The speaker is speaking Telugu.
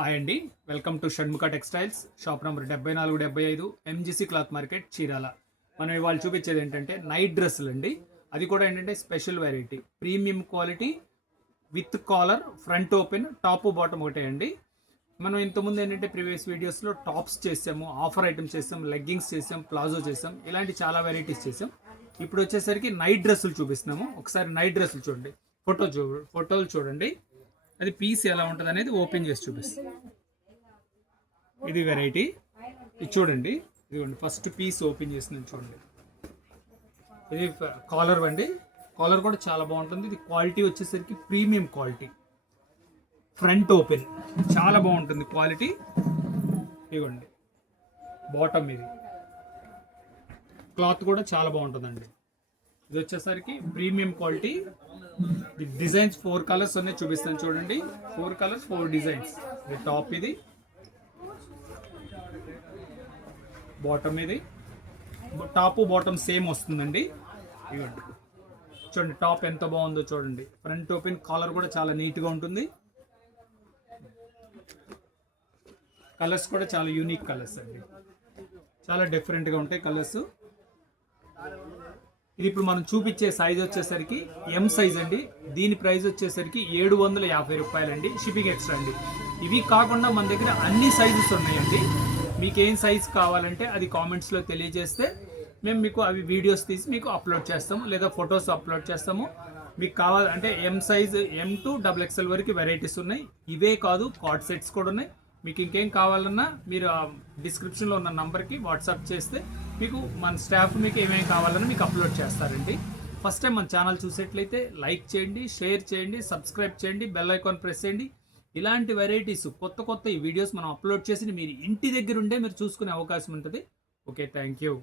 హాయ్ అండి, welcome to Shanmukha textiles. Shop number 7475 MGC cloth market, Chirala. మనం ఇవాళ చూపించేది ఏంటంటే నైట్ డ్రెస్సులు అండి. అది కూడా ఏంటంటే special variety, premium quality with collar, front open, top bottom ఒకటే అండి. మనం ఇంతకుముందు ఏంటంటే ప్రీవియస్ వీడియోస్లో టాప్స్ చేసాము, ఆఫర్ ఐటమ్స్ చేసాం, లెగ్గింగ్స్ చేసాం, ప్లాజో చేసాం, ఇలాంటి చాలా వెరైటీస్ చేసాం. ఇప్పుడు వచ్చేసరికి నైట్ డ్రెస్సులు చూపిస్తున్నాము. ఒకసారి నైట్ డ్రెస్సులు చూడండి, ఫోటోలు చూడండి. అది పీస్ ఎలా ఉంటుంది అనేది ఓపెన్ చేసి చూపిస్తుంది. ఇది వెరైటీ, ఇది చూడండి. ఇదిగోండి, ఫస్ట్ పీస్ ఓపెన్ చేసింది చూడండి. ఇది కాలర్ అండి. కాలర్ కూడా చాలా బాగుంటుంది. ఇది క్వాలిటీ వచ్చేసరికి ప్రీమియం క్వాలిటీ. ఫ్రంట్ ఓపెన్ చాలా బాగుంటుంది క్వాలిటీ. ఇదిగోండి బాటమ్, ఇది క్లాత్ కూడా చాలా బాగుంటుందండి. ఇది వచ్చేసరికి ప్రీమియం క్వాలిటీ. డిజైన్స్ 4 కలర్స్ ఉన్నాయి, చూపిస్తాను చూడండి. 4 కలర్స్ 4 డిజైన్స్. ఇది టాప్, ఇది బాటమ్, ఇది టాప్ బాటమ్ సేమ్ వస్తుందండి. ఇవ్వండి చూడండి, టాప్ ఎంత బాగుందో చూడండి. ఫ్రంట్ ఓపెన్, కాలర్ కూడా చాలా నీట్గా ఉంటుంది. కలర్స్ కూడా చాలా యూనిక్ కలర్స్ అండి, చాలా డిఫరెంట్గా ఉంటాయి కలర్స్. ఇది ఇప్పుడు మనం చూపించే సైజ్ వచ్చేసరికి ఎం సైజ్ అండి. దీని ప్రైస్ వచ్చేసరికి 750 రూపాయలండి, షిప్పింగ్ ఎక్స్ట్రా అండి. ఇవి కాకుండా మన దగ్గర అన్ని సైజెస్ ఉన్నాయండి. మీకు ఏం సైజ్ కావాలంటే అది కామెంట్స్లో తెలియజేస్తే మేము మీకు అవి వీడియోస్ తీసి మీకు అప్లోడ్ చేస్తాము, లేదా ఫొటోస్ అప్లోడ్ చేస్తాము. మీకు కావాలంటే M size, M to XXL వరకు వెరైటీస్ ఉన్నాయి. ఇవే కాదు, కార్డ్ సెట్స్ కూడా ఉన్నాయి. మీకు ఇంకేం కావాలన్నా మీరు డిస్క్రిప్షన్లో ఉన్న నంబర్కి వాట్సాప్ చేస్తే మీకు మన స్టాఫ్ మీకు ఏమేమి కావాలన్నా మీకు అప్లోడ్ చేస్తారండి. ఫస్ట్ టైం మన ఛానల్ చూసేట్లయితే లైక్ చేయండి, షేర్ చేయండి, సబ్స్క్రైబ్ చేయండి, బెల్ ఐకాన్ ప్రెస్ చేయండి. ఇలాంటి వెరైటీస్ కొత్త ఈ వీడియోస్ మనం అప్లోడ్ చేసి మీరు ఇంటి దగ్గర ఉండే మీరు చూసుకునే అవకాశం ఉంటుంది. Okay, thank you.